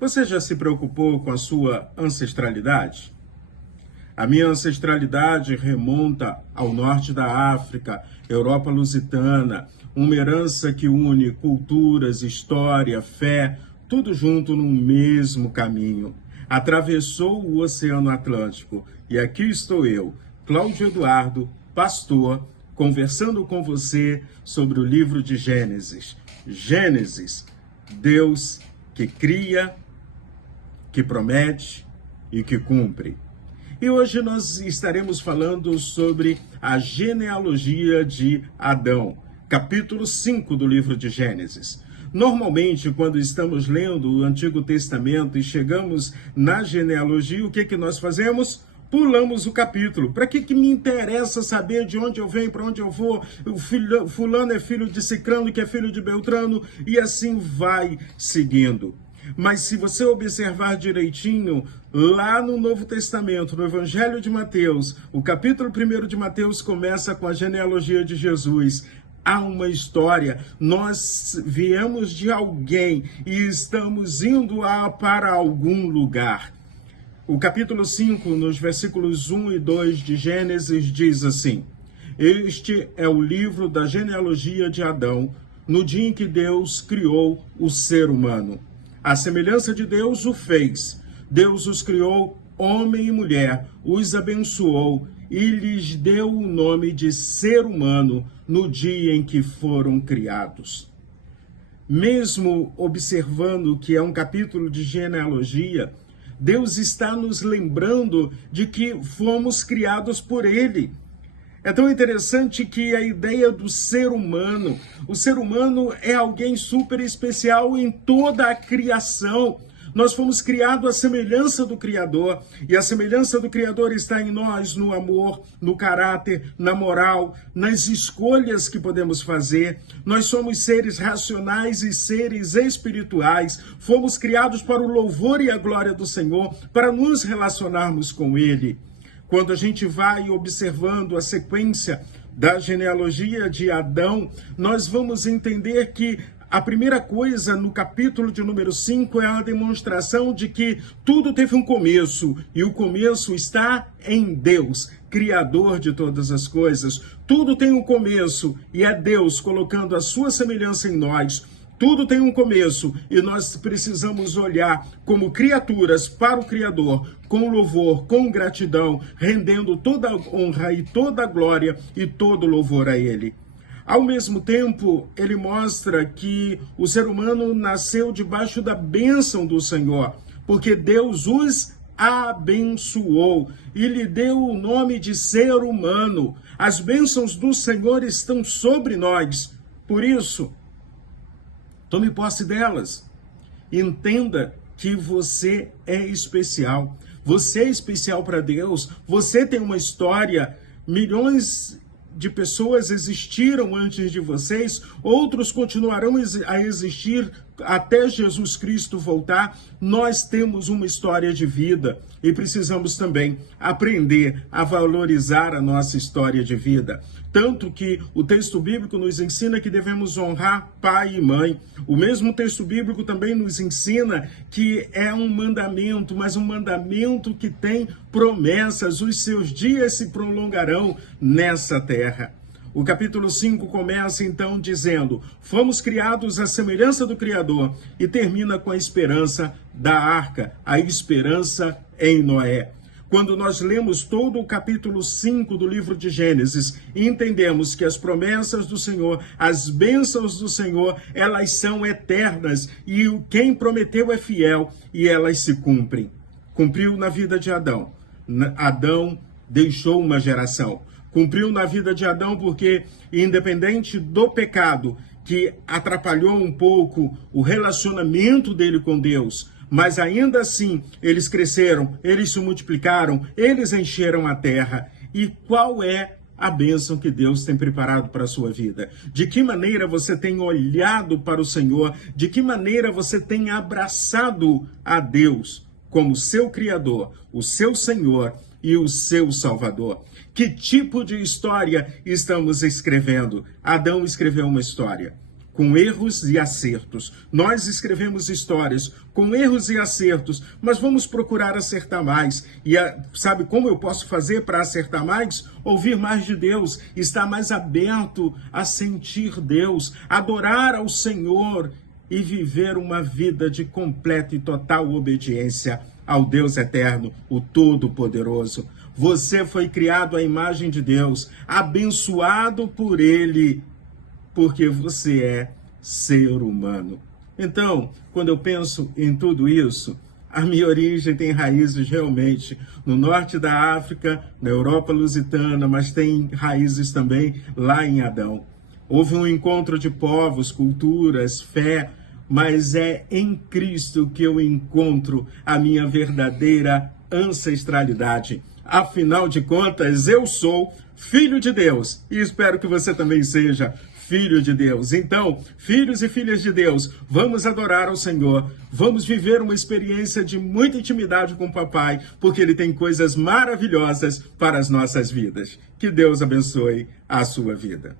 Você já se preocupou com a sua ancestralidade? A minha ancestralidade remonta ao norte da África, Europa lusitana, uma herança que une culturas, história, fé, tudo junto num mesmo caminho. Atravessou o Oceano Atlântico e aqui estou eu, Cláudio Eduardo, pastor, conversando com você sobre o livro de Gênesis. Gênesis, Deus que cria, que promete e que cumpre. E hoje nós estaremos falando sobre a genealogia de Adão, capítulo 5 do livro de Gênesis. Normalmente, quando estamos lendo o Antigo Testamento e chegamos na genealogia, o que nós fazemos? Pulamos o capítulo. Para que me interessa saber de onde eu venho, para onde eu vou? O fulano é filho de Cicrano, que é filho de Beltrano, e assim vai seguindo. Mas se você observar direitinho, lá no Novo Testamento, no Evangelho de Mateus, o capítulo 1 de Mateus começa com a genealogia de Jesus. Há uma história, nós viemos de alguém e estamos indo para algum lugar. O capítulo 5, nos versículos 1 e 2 de Gênesis, diz assim: Este é o livro da genealogia de Adão, no dia em que Deus criou o ser humano. A semelhança de Deus o fez. Deus os criou, homem e mulher, os abençoou e lhes deu o nome de ser humano no dia em que foram criados. Mesmo observando que é um capítulo de genealogia, Deus está nos lembrando de que fomos criados por Ele. É tão interessante que a ideia do ser humano, o ser humano é alguém super especial em toda a criação. Nós fomos criados à semelhança do Criador, e a semelhança do Criador está em nós, no amor, no caráter, na moral, nas escolhas que podemos fazer. Nós somos seres racionais e seres espirituais. Fomos criados para o louvor e a glória do Senhor, para nos relacionarmos com Ele. Quando a gente vai observando a sequência da genealogia de Adão, nós vamos entender que a primeira coisa no capítulo de número 5 é a demonstração de que tudo teve um começo, e o começo está em Deus, Criador de todas as coisas. Tudo tem um começo, e é Deus colocando a sua semelhança em nós. Tudo tem um começo e nós precisamos olhar como criaturas para o Criador, com louvor, com gratidão, rendendo toda a honra e toda a glória e todo o louvor a Ele. Ao mesmo tempo, ele mostra que o ser humano nasceu debaixo da bênção do Senhor, porque Deus os abençoou e lhe deu o nome de ser humano. As bênçãos do Senhor estão sobre nós. Por isso, tome posse delas. Entenda que você é especial. Você é especial para Deus. Você tem uma história. Milhões de pessoas existiram antes de vocês. Outros continuarão a existir até Jesus Cristo voltar. Nós temos uma história de vida e precisamos também aprender a valorizar a nossa história de vida. Tanto que o texto bíblico nos ensina que devemos honrar pai e mãe. O mesmo texto bíblico também nos ensina que é um mandamento, mas um mandamento que tem promessas. Os seus dias se prolongarão nessa terra. O capítulo 5 começa então dizendo: fomos criados à semelhança do Criador, e termina com a esperança da arca, a esperança em Noé. Quando nós lemos todo o capítulo 5 do livro de Gênesis, entendemos que as promessas do Senhor, as bênçãos do Senhor, elas são eternas, e quem prometeu é fiel, e elas se cumprem. Cumpriu na vida de Adão. Adão deixou uma geração. Cumpriu na vida de Adão porque, independente do pecado que atrapalhou um pouco o relacionamento dele com Deus, mas ainda assim eles cresceram, eles se multiplicaram, eles encheram a terra. E qual é a bênção que Deus tem preparado para a sua vida? De que maneira você tem olhado para o Senhor? De que maneira você tem abraçado a Deus como seu Criador, o seu Senhor e o seu Salvador? Que tipo de história estamos escrevendo? Adão escreveu uma história. com erros e acertos. Nós escrevemos histórias com erros e acertos, mas vamos procurar acertar mais. E sabe como eu posso fazer para acertar mais? Ouvir mais de Deus, estar mais aberto a sentir Deus, adorar ao Senhor e viver uma vida de completa e total obediência ao Deus eterno, o Todo-Poderoso. Você foi criado à imagem de Deus, abençoado por Ele, porque você é ser humano. Então, quando eu penso em tudo isso, a minha origem tem raízes realmente no norte da África, na Europa lusitana, mas tem raízes também lá em Adão. Houve um encontro de povos, culturas, fé, mas é em Cristo que eu encontro a minha verdadeira ancestralidade. Afinal de contas, eu sou filho de Deus e espero que você também seja filho de Deus. Então, filhos e filhas de Deus, vamos adorar ao Senhor, vamos viver uma experiência de muita intimidade com o Papai, porque Ele tem coisas maravilhosas para as nossas vidas. Que Deus abençoe a sua vida.